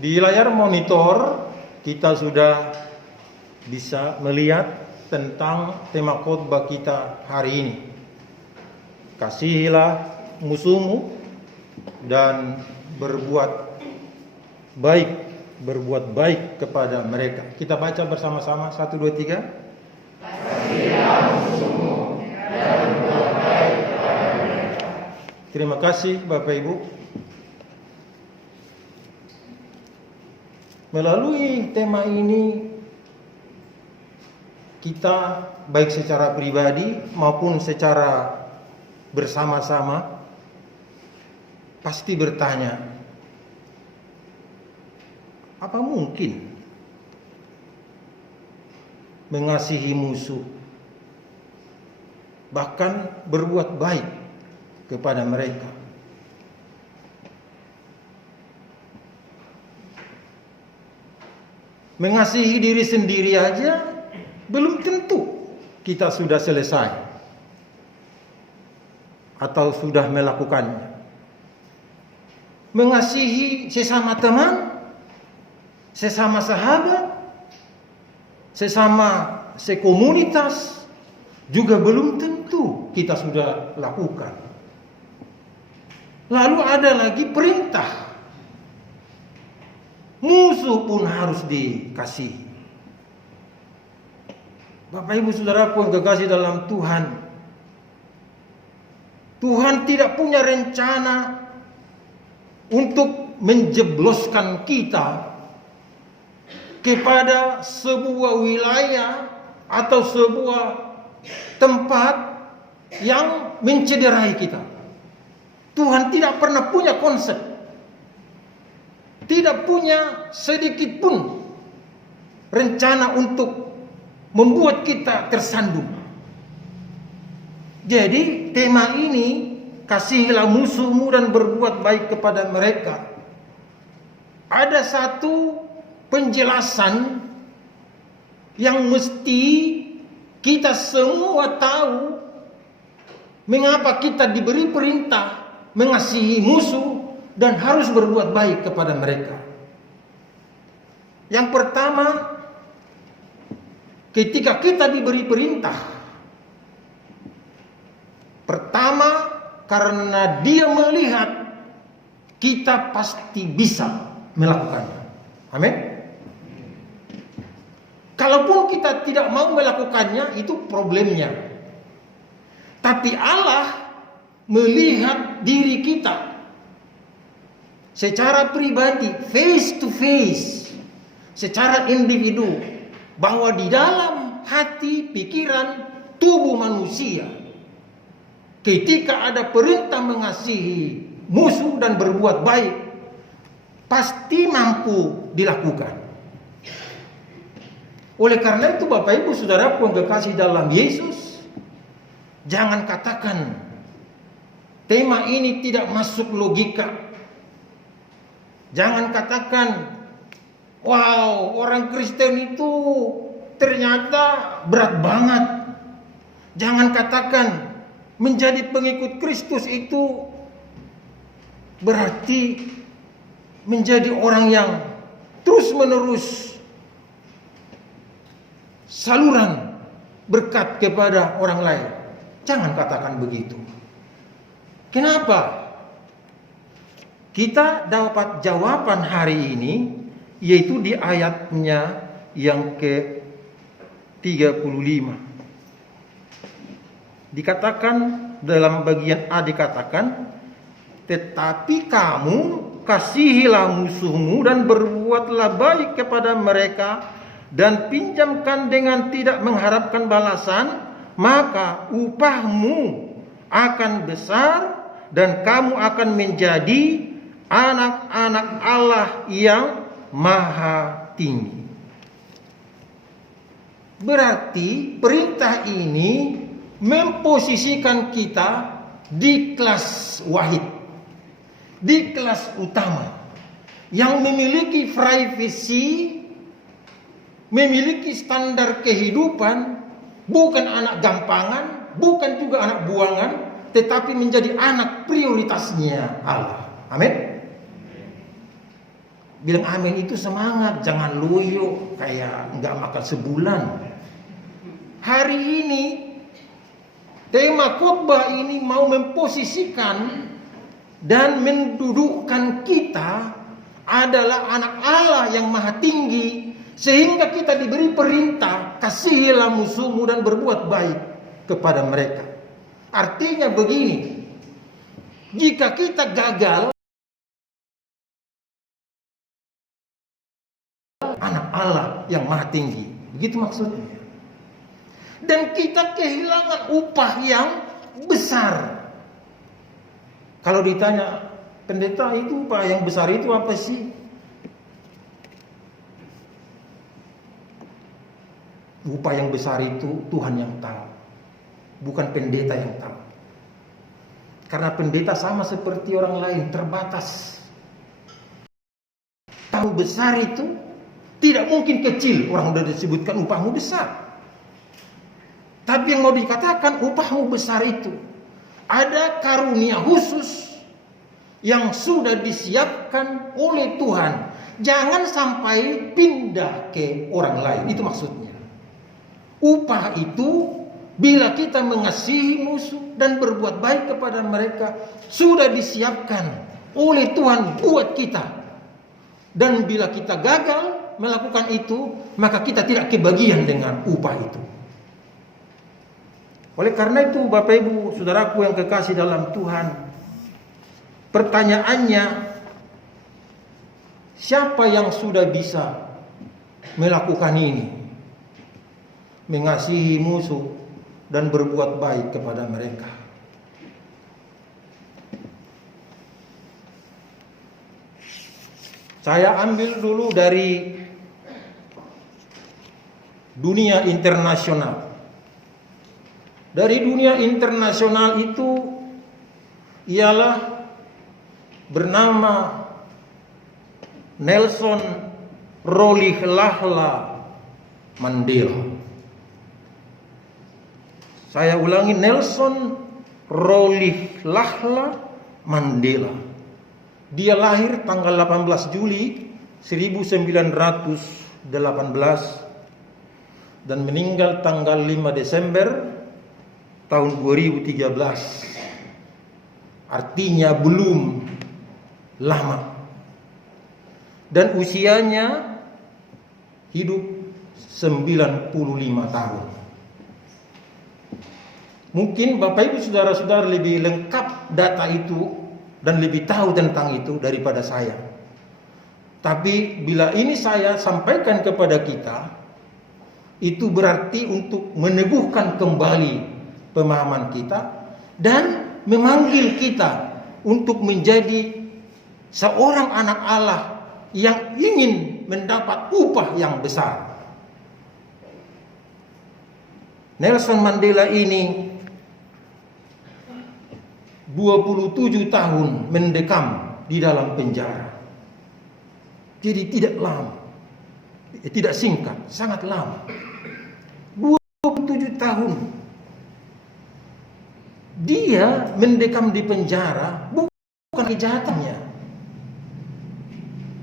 Di layar monitor kita sudah bisa melihat tentang tema khotbah kita hari ini. Kasihilah musuhmu dan berbuat baik kepada mereka. Kita baca bersama-sama 1, 2, 3. Kasihilah musuhmu dan berbuat baik kepada mereka. Terima kasih Bapak Ibu. Melalui tema ini kita baik secara pribadi maupun secara bersama-sama pasti bertanya, apa mungkin mengasihi musuh bahkan berbuat baik kepada mereka? Mengasihi diri sendiri aja belum tentu kita sudah selesai atau sudah melakukannya. Mengasihi sesama teman, sesama sahabat, sesama sekomunitas juga belum tentu kita sudah lakukan. Lalu ada lagi perintah. Musuh pun harus dikasihi. Bapak Ibu Saudaraku yang kekasih dalam Tuhan, Tuhan tidak punya rencana untuk menjebloskan kita kepada sebuah wilayah atau sebuah tempat yang mencederai kita. Tuhan tidak pernah punya konsep, tidak punya sedikit pun rencana untuk membuat kita tersandung. Jadi tema ini, kasihilah musuhmu dan berbuat baik kepada mereka, ada satu penjelasan yang mesti kita semua tahu mengapa kita diberi perintah mengasihi musuh dan harus berbuat baik kepada mereka. Yang pertama, ketika kita diberi perintah, pertama karena dia melihat kita pasti bisa melakukannya. Amin. Kalaupun kita tidak mau melakukannya, itu problemnya. Tapi Allah melihat diri kita secara pribadi, face to face, secara individu, bahwa di dalam hati, pikiran, tubuh manusia, ketika ada perintah mengasihi musuh dan berbuat baik, pasti mampu dilakukan. Oleh karena itu Bapak Ibu Saudaraku yang kekasih dalam Yesus, jangan katakan tema ini tidak masuk logika. Jangan katakan, wow, orang Kristen itu ternyata berat banget. Jangan katakan menjadi pengikut Kristus itu berarti menjadi orang yang terus-menerus saluran berkat kepada orang lain. Jangan katakan begitu. Kenapa? Kita dapat jawaban hari ini, yaitu di ayatnya yang ke-35. Dikatakan dalam bagian A, dikatakan, tetapi kamu kasihilah musuhmu dan berbuatlah baik kepada mereka dan pinjamkan dengan tidak mengharapkan balasan, maka upahmu akan besar dan kamu akan menjadi anak-anak Allah yang maha tinggi. Berarti perintah ini memposisikan kita di kelas wahid, di kelas utama, yang memiliki privasi, memiliki standar kehidupan, bukan anak gampangan, bukan juga anak buangan, tetapi menjadi anak prioritasnya Allah. Amin. Bilang amin itu semangat, jangan loyo kayak nggak makan sebulan. Hari ini tema khotbah ini mau memposisikan dan mendudukkan kita adalah anak Allah yang maha tinggi, sehingga kita diberi perintah, kasihilah musuhmu dan berbuat baik kepada mereka. Artinya begini, jika kita gagal, anak Allah yang maha tinggi, begitu maksudnya. Dan kita kehilangan upah yang besar. Kalau ditanya, pendeta itu upah yang besar itu apa sih? Upah yang besar itu Tuhan yang tahu, bukan pendeta yang tahu. Karena pendeta sama seperti orang lain, terbatas. Tahu besar itu tidak mungkin kecil. Orang sudah disebutkan upahmu besar. Tapi yang mau dikatakan upahmu besar itu ada karunia khusus yang sudah disiapkan oleh Tuhan. Jangan sampai pindah ke orang lain. Itu maksudnya. Upah itu bila kita mengasihi musuh dan berbuat baik kepada mereka sudah disiapkan oleh Tuhan buat kita. Dan bila kita gagal melakukan itu, maka kita tidak kebagian dengan upah itu. Oleh karena itu, Bapak Ibu, saudaraku yang kekasih dalam Tuhan, pertanyaannya, siapa yang sudah bisa melakukan ini? Mengasihi musuh dan berbuat baik kepada mereka. Saya ambil dulu dari dunia internasional. Dari dunia internasional itu ialah bernama Nelson Rolihlahla Mandela. Saya ulangi, Nelson Rolihlahla Mandela. Dia lahir tanggal 18 Juli 1918 dan meninggal tanggal 5 Desember tahun 2013. Artinya belum lama. Dan usianya hidup 95 tahun. Mungkin Bapak Ibu saudara-saudara lebih lengkap data itu dan lebih tahu tentang itu daripada saya. Tapi bila ini saya sampaikan kepada kita, itu berarti untuk meneguhkan kembali pemahaman kita dan memanggil kita untuk menjadi seorang anak Allah yang ingin mendapat upah yang besar. Nelson Mandela ini 27 tahun mendekam di dalam penjara. Jadi tidak lama, tidak singkat, sangat lama. 27 tahun dia mendekam di penjara bukan kejahatannya,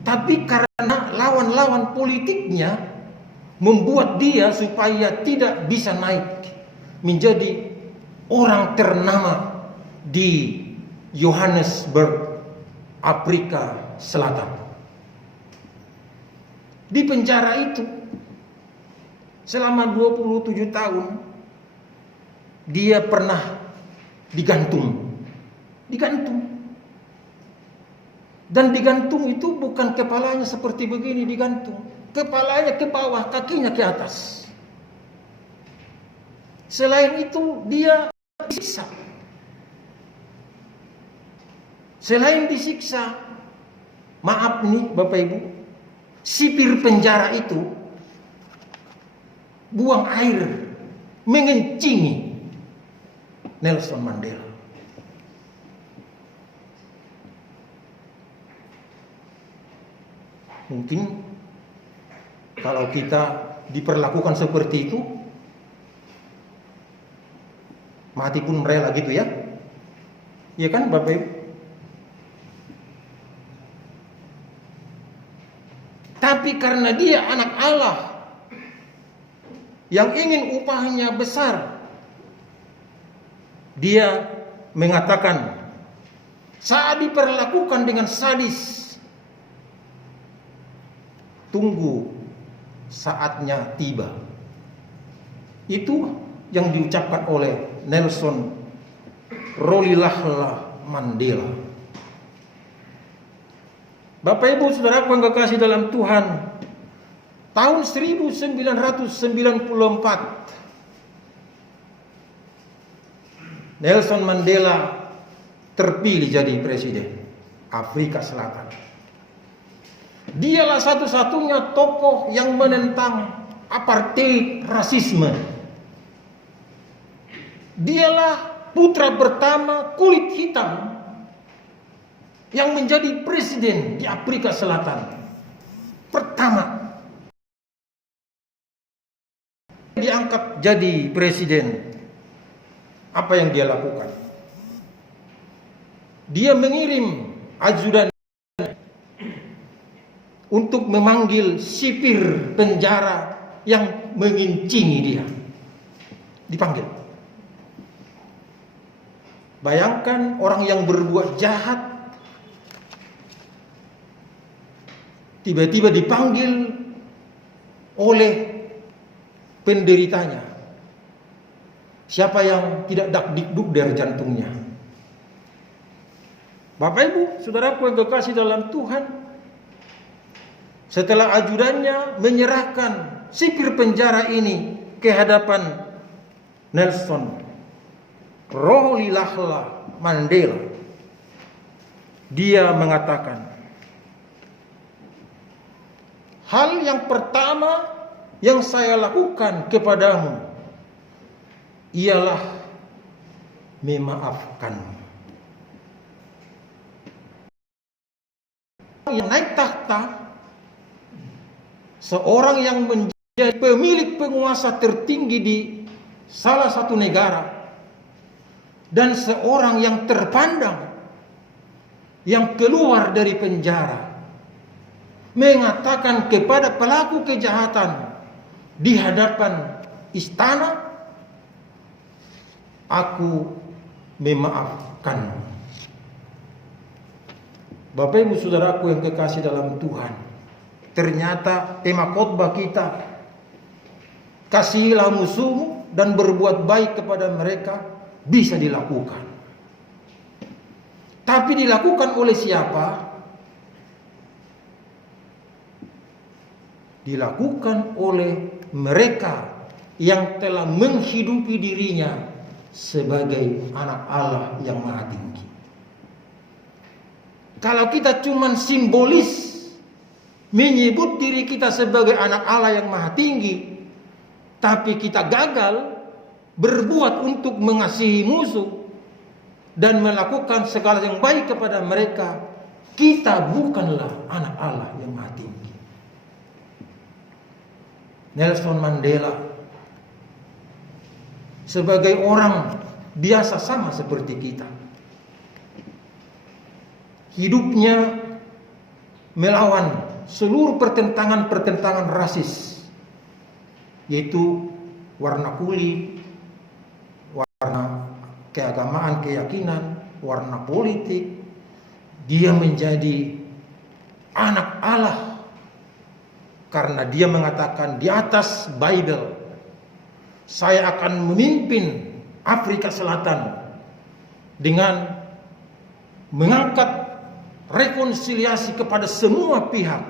tapi karena lawan-lawan politiknya membuat dia supaya tidak bisa naik menjadi orang ternama di Johannesburg, Afrika Selatan. Di penjara itu selama 27 tahun dia pernah digantung. Dan digantung itu bukan kepalanya seperti begini digantung. Kepalanya ke bawah, kakinya ke atas. Selain itu dia disiksa. Selain disiksa, maaf nih Bapak Ibu, sipir penjara itu buang air mengencingi Nelson Mandela. Mungkin kalau kita diperlakukan seperti itu, mati pun rela gitu ya. Iya kan Bapak Ibu? Tapi karena dia anak Allah yang ingin upahnya besar, dia mengatakan saat diperlakukan dengan sadis, tunggu saatnya tiba. Itu yang diucapkan oleh Nelson Rolihlahla Mandela. Bapak Ibu Saudaraku yang kekasih dalam Tuhan, tahun 1994 Nelson Mandela terpilih jadi presiden Afrika Selatan. Dialah satu-satunya tokoh yang menentang apartheid rasisme. Dialah putra pertama kulit hitam yang menjadi presiden di Afrika Selatan. Pertama diangkat jadi presiden. Apa yang dia lakukan? Dia mengirim ajudan untuk memanggil sipir penjara yang mengincingi dia. Dipanggil. Bayangkan orang yang berbuat jahat tiba-tiba dipanggil oleh penderitanya. Siapa yang tidak dakdikduk dari jantungnya? Bapak Ibu, saudaraku yang kekasih dalam Tuhan, setelah ajudannya menyerahkan sipir penjara ini ke hadapan Nelson Rolihlahla Mandela, dia mengatakan, hal yang pertama yang saya lakukan kepadamu ialah memaafkanmu. Yang naik takhta, seorang yang menjadi pemilik penguasa tertinggi di salah satu negara, dan seorang yang terpandang yang keluar dari penjara, mengatakan kepada pelaku kejahatan di hadapan istana, aku memaafkanmu. Bapak Ibu Saudaraku yang kekasih dalam Tuhan, ternyata tema khotbah kita, kasihilah musuhmu dan berbuat baik kepada mereka, bisa dilakukan. Tapi dilakukan oleh siapa? Dilakukan oleh mereka yang telah menghidupi dirinya sebagai anak Allah yang Maha Tinggi. Kalau kita cuma simbolis menyebut diri kita sebagai anak Allah yang Maha Tinggi, tapi kita gagal berbuat untuk mengasihi musuh dan melakukan segala yang baik kepada mereka, kita bukanlah anak Allah yang Maha Tinggi. Nelson Mandela sebagai orang biasa sama seperti kita, hidupnya melawan seluruh pertentangan-pertentangan rasis, yaitu warna kulit, warna keagamaan, keyakinan, warna politik. Dia menjadi anak Allah karena dia mengatakan di atas Bible, saya akan memimpin Afrika Selatan dengan mengangkat rekonsiliasi kepada semua pihak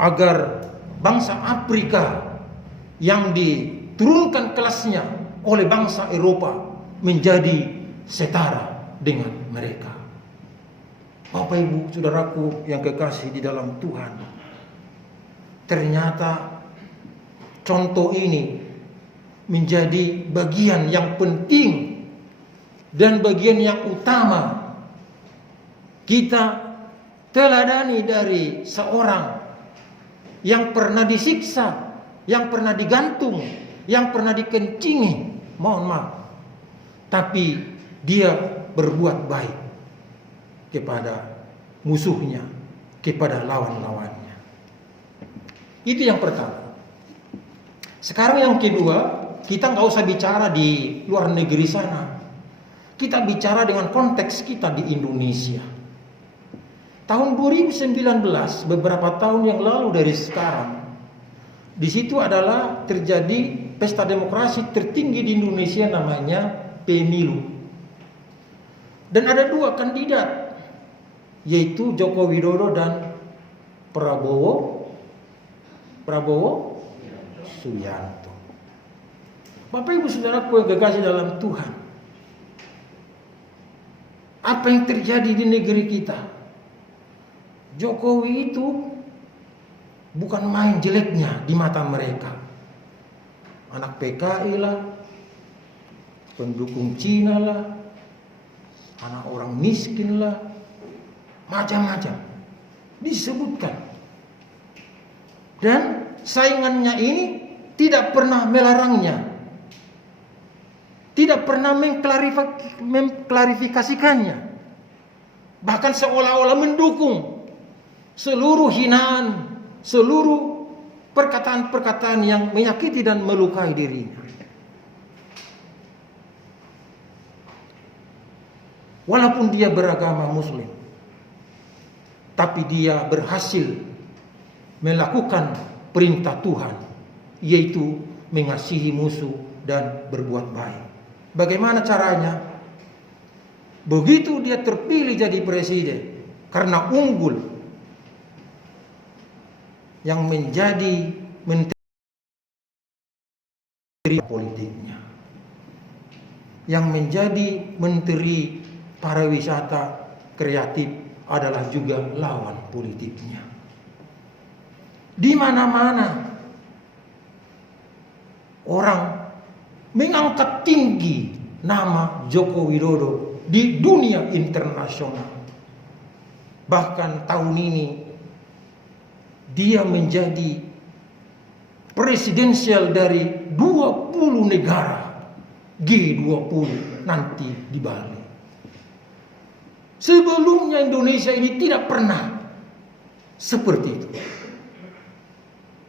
agar bangsa Afrika yang diturunkan kelasnya oleh bangsa Eropa menjadi setara dengan mereka. Bapak Ibu Saudaraku yang kekasih di dalam Tuhan, ternyata contoh ini menjadi bagian yang penting dan bagian yang utama kita teladani dari seorang yang pernah disiksa, yang pernah digantung, yang pernah dikencingi, mohon maaf, tapi dia berbuat baik kepada musuhnya, kepada lawan-lawannya. Itu yang pertama. Sekarang yang kedua, kita nggak usah bicara di luar negeri sana. Kita bicara dengan konteks kita di Indonesia. Tahun 2019, beberapa tahun yang lalu dari sekarang, di situ adalah terjadi pesta demokrasi tertinggi di Indonesia, namanya pemilu. Dan ada dua kandidat, yaitu Joko Widodo dan Prabowo Subianto. Bapak Ibu Saudaraku yang kekasih dalam Tuhan, apa yang terjadi di negeri kita? Jokowi itu bukan main jeleknya di mata mereka. Anak PKI lah, pendukung Cina lah, anak orang miskin lah, macam-macam disebutkan. Dan saingannya ini tidak pernah melarangnya, tidak pernah mengklarifikasikannya, bahkan seolah-olah mendukung seluruh hinaan, seluruh perkataan-perkataan yang menyakiti dan melukai dirinya. Walaupun dia beragama Muslim, tapi dia berhasil melakukan perintah Tuhan, yaitu mengasihi musuh dan berbuat baik. Bagaimana caranya? Begitu dia terpilih jadi presiden, karena unggul, yang menjadi menteri politiknya, yang menjadi menteri pariwisata kreatif adalah juga lawan politiknya. Di mana-mana orang mengangkat tinggi nama Joko Widodo di dunia internasional. Bahkan tahun ini dia menjadi presidensial dari 20 negara G20 nanti di Bali. Sebelumnya Indonesia ini tidak pernah seperti itu.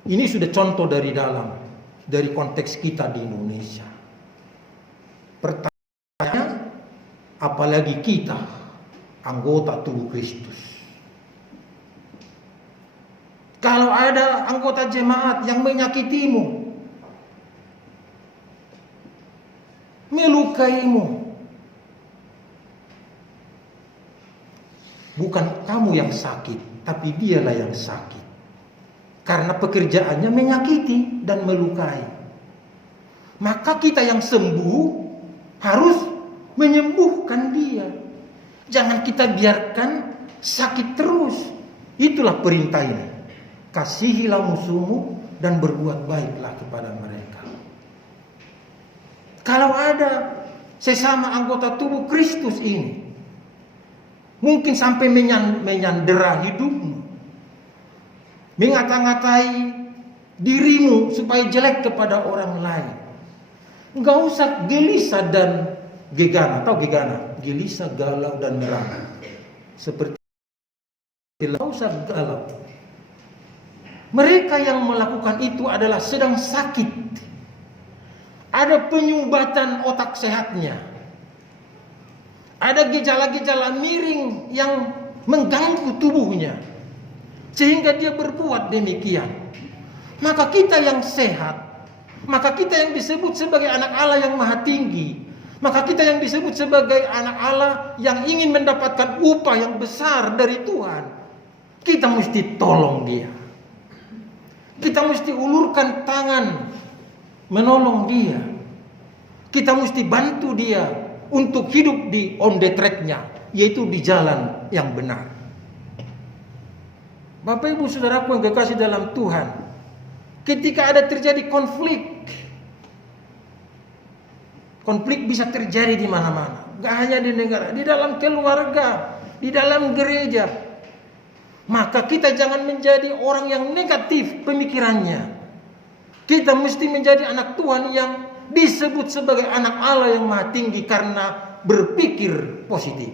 Ini sudah contoh dari dalam, dari konteks kita di Indonesia. Pertanyaannya, apalagi kita, anggota tubuh Kristus. Kalau ada anggota jemaat yang menyakitimu, melukaimu, bukan kamu yang sakit, tapi dialah yang sakit. Karena pekerjaannya menyakiti dan melukai. Maka kita yang sembuh harus menyembuhkan dia. Jangan kita biarkan sakit terus. Itulah perintah ini. Kasihilah musuhmu dan berbuat baiklah kepada mereka. Kalau ada sesama anggota tubuh Kristus ini, mungkin sampai menyandera hidupmu, mengata-ngatai dirimu supaya jelek kepada orang lain, enggak usah gelisah dan gegana. Tahu gegana? Gelisah, galau dan merana. Seperti enggak usah galau. Mereka yang melakukan itu adalah sedang sakit. Ada penyumbatan otak sehatnya. Ada gejala-gejala miring yang mengganggu tubuhnya, sehingga dia berbuat demikian. Maka kita yang sehat, maka kita yang disebut sebagai anak Allah yang maha tinggi, maka kita yang disebut sebagai anak Allah yang ingin mendapatkan upah yang besar dari Tuhan, kita mesti tolong dia. Kita mesti ulurkan tangan menolong dia. Kita mesti bantu dia untuk hidup di on the track-nya, yaitu di jalan yang benar. Bapak Ibu Saudaraku yang kekasih dalam Tuhan, ketika ada terjadi konflik bisa terjadi di mana-mana. Gak hanya di negara, di dalam keluarga, di dalam gereja. Maka kita jangan menjadi orang yang negatif pemikirannya. Kita mesti menjadi anak Tuhan yang disebut sebagai anak Allah yang maha tinggi karena berpikir positif.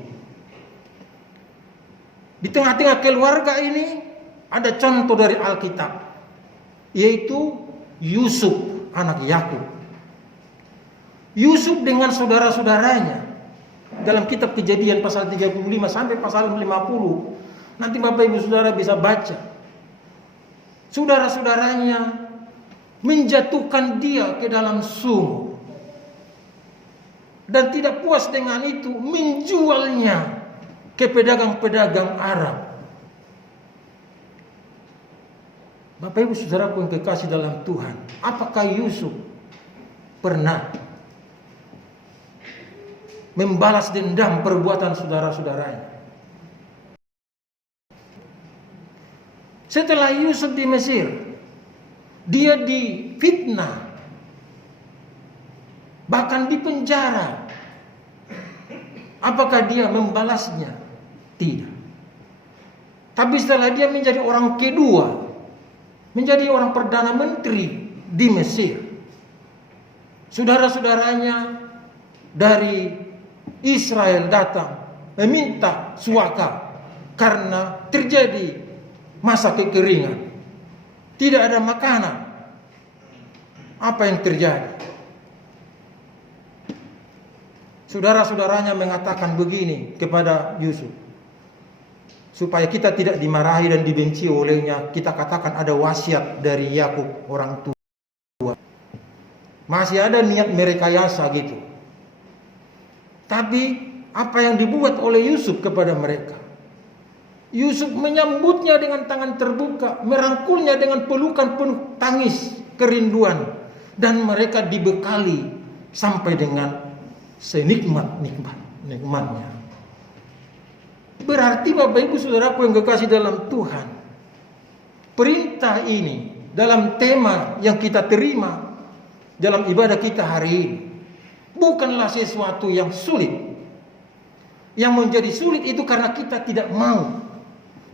Di tengah-tengah keluarga ini ada contoh dari Alkitab. yaitu Yusuf anak Yakub. Yusuf dengan saudara-saudaranya dalam kitab Kejadian pasal 35 sampai pasal 50. Nanti Bapak Ibu Saudara bisa baca. Saudara-saudaranya menjatuhkan dia ke dalam sumur. Dan tidak puas dengan itu, menjualnya ke pedagang-pedagang Arab. Bapak Ibu Saudaraku yang kekasih dalam Tuhan, apakah Yusuf pernah membalas dendam perbuatan saudara-saudaranya? Setelah Yusuf di Mesir, dia difitnah, bahkan dipenjara. Apakah dia membalasnya? Tidak. Tapi setelah dia menjadi orang kedua, menjadi orang perdana menteri di Mesir, saudara-saudaranya dari Israel datang meminta suaka karena terjadi masa kekeringan, tidak ada makanan. Apa yang terjadi? Saudara-saudaranya mengatakan begini kepada Yusuf, supaya kita tidak dimarahi dan dibenci olehnya, kita katakan ada wasiat dari Yakub orang tua. Masih ada niat merekayasa gitu. Tapi apa yang dibuat oleh Yusuf kepada mereka? Yusuf menyambutnya dengan tangan terbuka, merangkulnya dengan pelukan penuh tangis, kerinduan, dan mereka dibekali sampai dengan senikmat-nikmatnya. Berarti Bapak Ibu Saudaraku yang kekasih dalam Tuhan, perintah ini dalam tema yang kita terima dalam ibadah kita hari ini bukanlah sesuatu yang sulit. Yang menjadi sulit itu karena kita tidak mau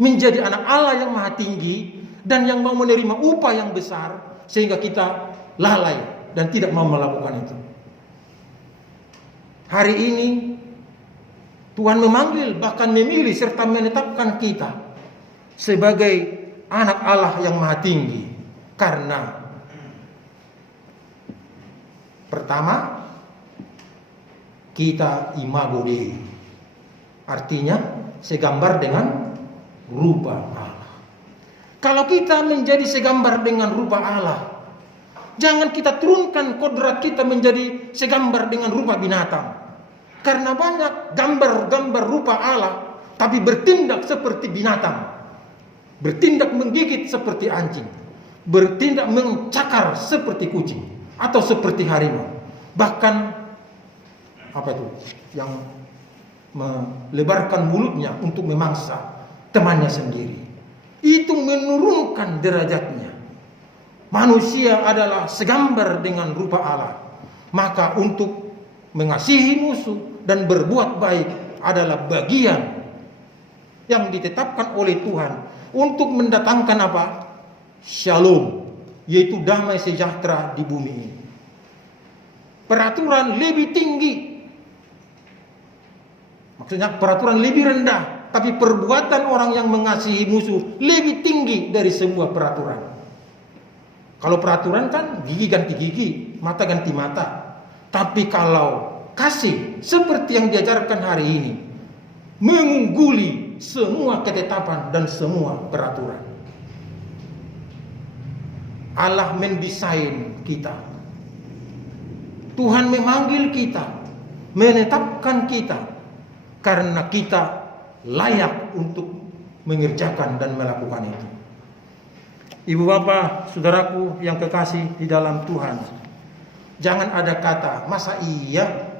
menjadi anak Allah yang maha tinggi dan yang mau menerima upah yang besar, sehingga kita lalai dan tidak mau melakukan itu. Hari ini Tuhan memanggil, bahkan memilih serta menetapkan kita sebagai anak Allah yang maha tinggi. Karena pertama, kita imago Dei, artinya segambar dengan rupa Allah. Kalau kita menjadi segambar dengan rupa Allah, jangan kita turunkan kodrat kita menjadi segambar dengan rupa binatang. Karena banyak gambar-gambar rupa Allah, tapi bertindak seperti binatang, bertindak menggigit seperti anjing, bertindak mencakar seperti kucing, atau seperti harimau. Bahkan apa itu? Yang melebarkan mulutnya untuk memangsa temannya sendiri. Itu menurunkan derajatnya. Manusia adalah segambar dengan rupa Allah. Maka untuk mengasihi musuh dan berbuat baik adalah bagian yang ditetapkan oleh Tuhan untuk mendatangkan apa? Shalom, yaitu damai sejahtera di bumi ini. Peraturan lebih tinggi, maksudnya peraturan lebih rendah, tapi perbuatan orang yang mengasihi musuh lebih tinggi dari semua peraturan. Kalau peraturan kan gigi ganti gigi, mata ganti mata. Tapi kalau kasih seperti yang diajarkan hari ini, mengungguli semua ketetapan dan semua peraturan. Allah mendesain kita. Tuhan memanggil kita, menetapkan kita, karena kita layak untuk mengerjakan dan melakukan itu. Ibu bapak, saudaraku yang kekasih di dalam Tuhan, jangan ada kata, masa iya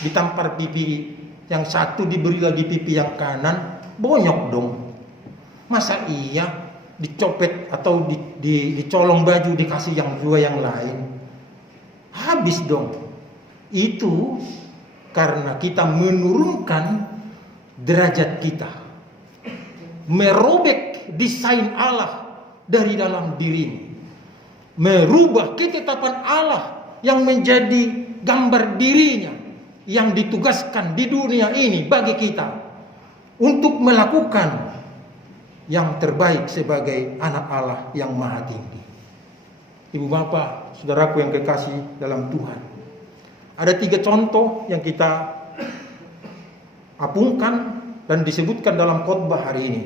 ditampar pipi yang satu diberi lagi pipi yang kanan, bonyok dong. Masa iya dicopet atau dicolong baju dikasih yang dua yang lain, habis dong. Itu karena kita menurunkan derajat kita, merobek desain Allah dari dalam diri, merubah ketetapan Allah yang menjadi gambar dirinya yang ditugaskan di dunia ini bagi kita untuk melakukan yang terbaik sebagai anak Allah yang maha tinggi. Ibu bapak, saudaraku yang kekasih dalam Tuhan. Ada 3 contoh yang kita apungkan dan disebutkan dalam khotbah hari ini.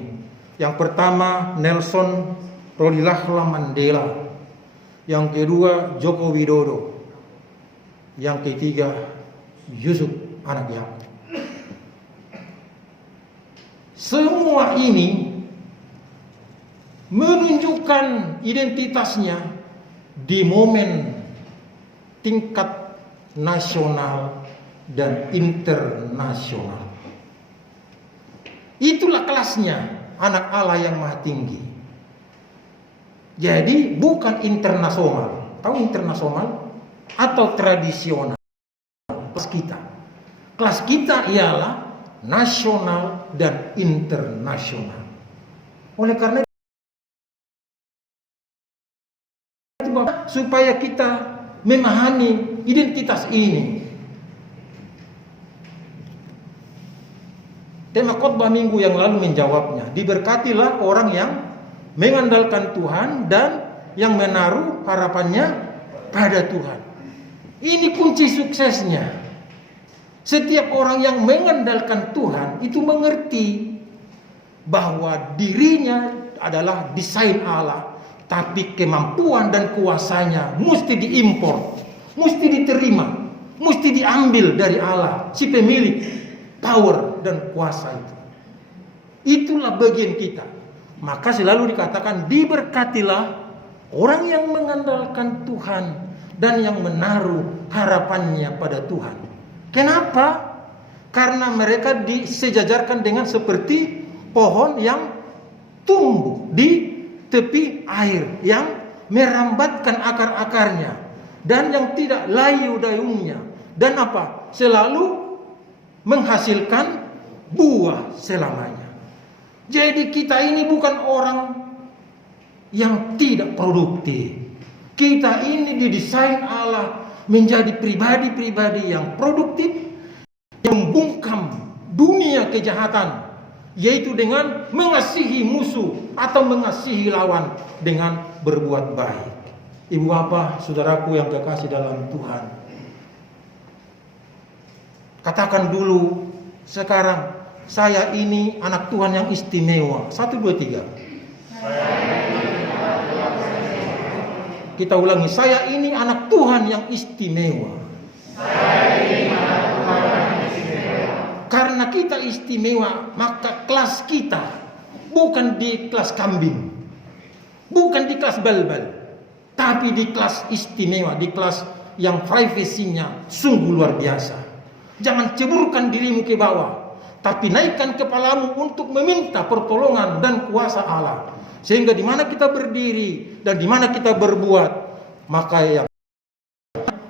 Yang pertama Nelson Rolihlahla Mandela. Yang kedua Joko Widodo. Yang ketiga Yusuf anak Yakub. Semua ini menunjukkan identitasnya di momen tingkat nasional dan internasional. Itulah kelasnya anak Allah yang maha tinggi. Jadi bukan internasional. Tahu internasional atau tradisional? Kelas kita ialah nasional dan internasional. Oleh karena itu, supaya kita memahami identitas ini. Tema khotbah minggu yang lalu menjawabnya. Diberkatilah orang yang mengandalkan Tuhan dan yang menaruh harapannya pada Tuhan. Ini kunci suksesnya. Setiap orang yang mengandalkan Tuhan itu mengerti bahwa dirinya adalah desain Allah, tapi kemampuan dan kuasanya mesti diimpor, mesti diterima, mesti diambil dari Allah, si pemilik power dan kuasa itu. Itulah bagian kita. Maka selalu dikatakan diberkatilah orang yang mengandalkan Tuhan dan yang menaruh harapannya pada Tuhan. Kenapa? Karena mereka disejajarkan dengan seperti pohon yang tumbuh di tepi air, yang merambatkan akar-akarnya dan yang tidak layu daunnya, dan apa? Selalu menghasilkan buah selamanya. Jadi kita ini bukan orang yang tidak produktif. Kita ini didesain Allah menjadi pribadi-pribadi yang produktif, yang membungkam dunia kejahatan, yaitu dengan mengasihi musuh atau mengasihi lawan dengan berbuat baik. Ibu bapak, saudaraku yang kekasih dalam Tuhan, katakan dulu sekarang, saya ini anak Tuhan yang istimewa. 1, 2, 3. Kita ulangi, saya ini anak Tuhan yang istimewa. Karena kita istimewa, maka kelas kita bukan di kelas kambing, bukan di kelas bal-bal, tapi di kelas istimewa, di kelas yang privasinya sungguh luar biasa. Jangan ceburkan dirimu ke bawah, tapi naikkan kepalamu untuk meminta pertolongan dan kuasa Allah. Sehingga di mana kita berdiri dan di mana kita berbuat, maka yang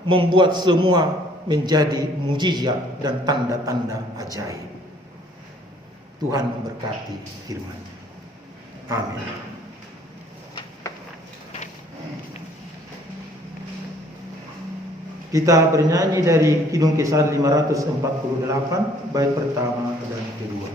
membuat semua menjadi mujizat dan tanda-tanda ajaib. Tuhan memberkati firman. Amin. Kita bernyanyi dari Kidung Kisah 548, bait pertama dan kedua.